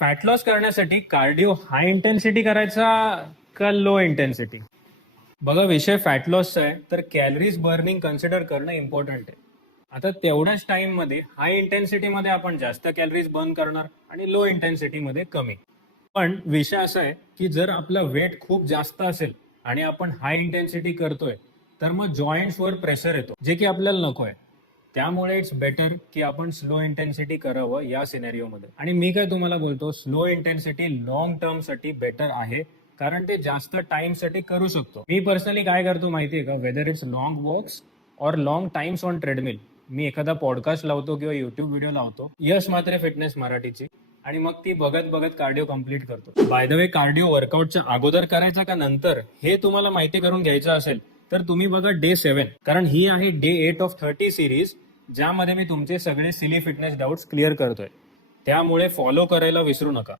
Fat loss करण्यासाठी cardio हाय intensity करायचा का लो इंटेन्सिटी? बघा, विषय फॅट लॉसचा आहे तर कॅलरीज बर्निंग कन्सिडर करणं इम्पॉर्टंट आहे. आता तेवढ्याच टाइम मध्ये हाय इंटेन्सिटी मध्ये आपण जास्त कॅलरीज बर्न करणार आणि लो इंटेन्सिटी मध्ये कमी. पण विषय असा आहे की जर आपलं वेट खूप जास्त असेल आणि आपण हाय इंटेन्सिटी करतोय तर मग जॉईंट्सवर प्रेशर येतो, जे की आपल्याला नको आहे. त्यामुळे इट्स बेटर की आपण स्लो इंटेन्सिटी करावं या सिनेरिओमध्ये. आणि मी काय तुम्हाला बोलतो, स्लो इंटेन्सिटी लॉंग टर्म साठी बेटर आहे, कारण ते जास्त टाइम साठी करू शकतो. मी पर्सनली काय करतो माहितीये का, वेदर इट्स लॉंग वॉक्स और लॉंग टाइम्स ऑन ट्रेडमिल, मी एखादा पॉडकास्ट लावतो किंवा युट्यूब व्हिडिओ लावतो, यश मात्रे फिटनेस मराठीची, आणि मग ती बघत बघत कार्डिओ कम्प्लीट करतो. बाय द वे, कार्डिओ वर्कआउटच्या अगोदर करायचा का नंतर हे तुम्हाला माहिती करून घ्यायचं असेल तर तुम्ही बघा डे 7, कारण ही आहे डे 8 ऑफ 30 सिरीज, ज्यामध्ये मी तुमचे सगळे सिली फिटनेस डाऊट्स क्लिअर करतोय. त्यामुळे फॉलो करायला विसरू नका.